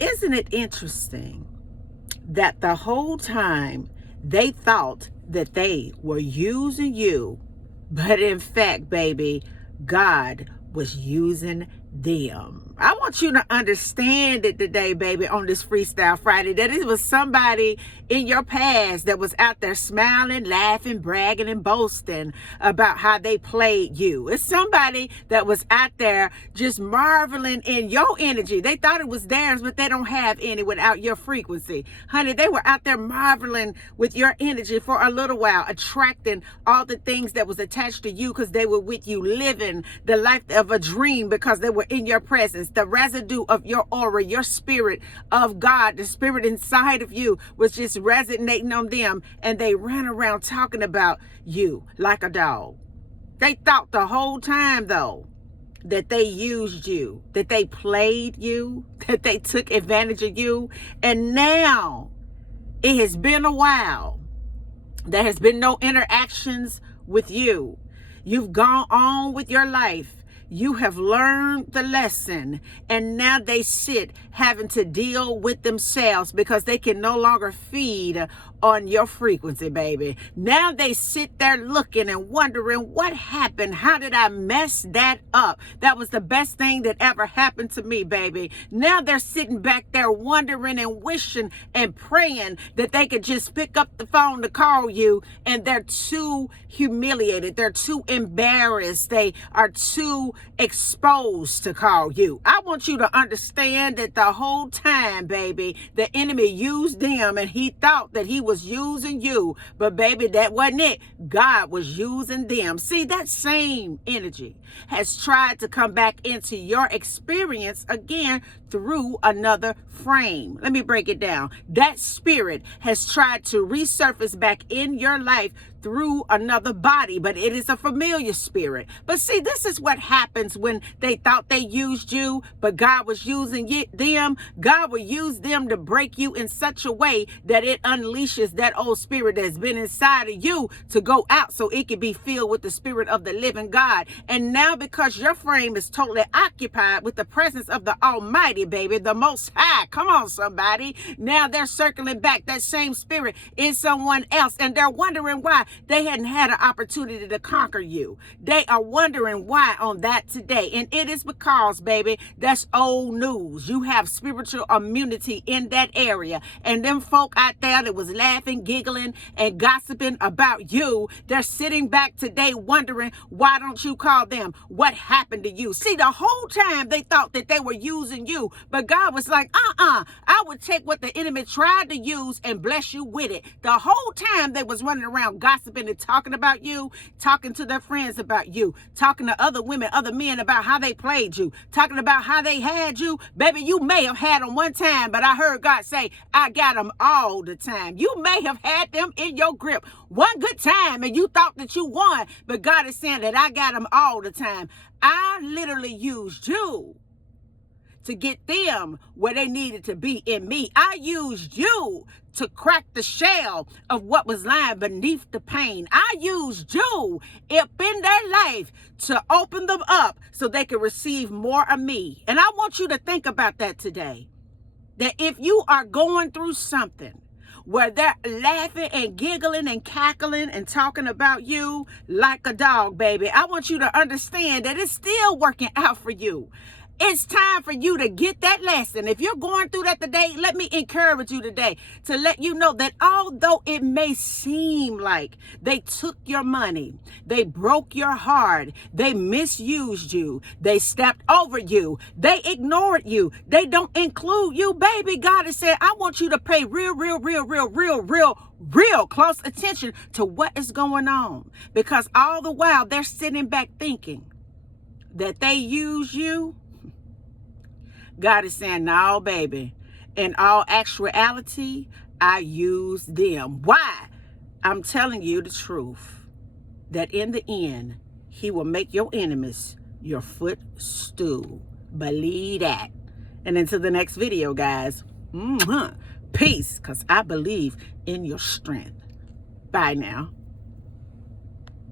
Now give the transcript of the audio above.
Isn't it interesting that the whole time they thought that they were using you, but in fact, baby, God was using them? I want you to understand it today, baby, on this Freestyle Friday, that it was somebody in your past that was out there smiling, laughing, bragging, and boasting about how they played you. It's somebody that was out there just marveling in your energy. They thought it was theirs, but they don't have any without your frequency. Honey, they were out there marveling with your energy for a little while, attracting all the things that was attached to you because they were with you, living the life of a dream because they were in your presence. The residue of your aura, your spirit of God, the spirit inside of you was just resonating on them, and they ran around talking about you like a dog. They thought the whole time, though, that they used you, that they played you, that they took advantage of you. And now it has been a while. There has been no interactions with you. You've gone on with your life. You have learned the lesson, and now they sit having to deal with themselves because they can no longer feed on your frequency, baby. Now they sit there looking and wondering what happened. How did I mess that up? That was the best thing that ever happened to me, baby. Now they're sitting back there wondering and wishing and praying that they could just pick up the phone to call you, and they're too humiliated. They're too embarrassed. They are too exposed to call you. I want you to understand that the whole time, baby, the enemy used them, and he thought that he was using you, but baby, that wasn't it. God was using them. See, that same energy has tried to come back into your experience again through another frame. Let me break it down. That spirit has tried to resurface back in your life through another body, but it is a familiar spirit. But see, this is what happens when they thought they used you, but God was using them. God will use them to break you in such a way that it unleashes that old spirit that's been inside of you to go out so it can be filled with the spirit of the living God. And now because your frame is totally occupied with the presence of the Almighty, baby, the Most High, come on somebody, now they're circling back. That same spirit in someone else, and they're wondering why they hadn't had an opportunity to conquer you. They are wondering why on that today. And it is because, baby, that's old news. You have spiritual immunity in that area. And them folk out there that was laughing, giggling, and gossiping about you, they're sitting back today wondering, why don't you call them? What happened to you? See, the whole time they thought that they were using you, but God was like, I would take what the enemy tried to use and bless you with it. The whole time they was running around gossiping and talking about you, talking to their friends about you, talking to other women, other men about how they played you, talking about how they had you. Baby, you may have had them one time, but I heard God say, I got them all the time. You may have had them in your grip one good time and you thought that you won, but God is saying that I got them all the time. I literally used you to get them where they needed to be in me. I used you to crack the shell of what was lying beneath the pain. I used you up in their life to open them up so they could receive more of me. And I want you to think about that today. That if you are going through something where they're laughing and giggling and cackling and talking about you like a dog, baby, I want you to understand that it's still working out for you. It's time for you to get that lesson. If you're going through that today, let me encourage you today to let you know that although it may seem like they took your money, they broke your heart, they misused you, they stepped over you, they ignored you, they don't include you, baby, God has said, I want you to pay real close attention to what is going on. Because all the while they're sitting back thinking that they use you, God is saying, no, baby. In all actuality, I use them. Why? I'm telling you the truth. That in the end, he will make your enemies your footstool. Believe that. And until the next video, guys. Peace, because I believe in your strength. Bye now.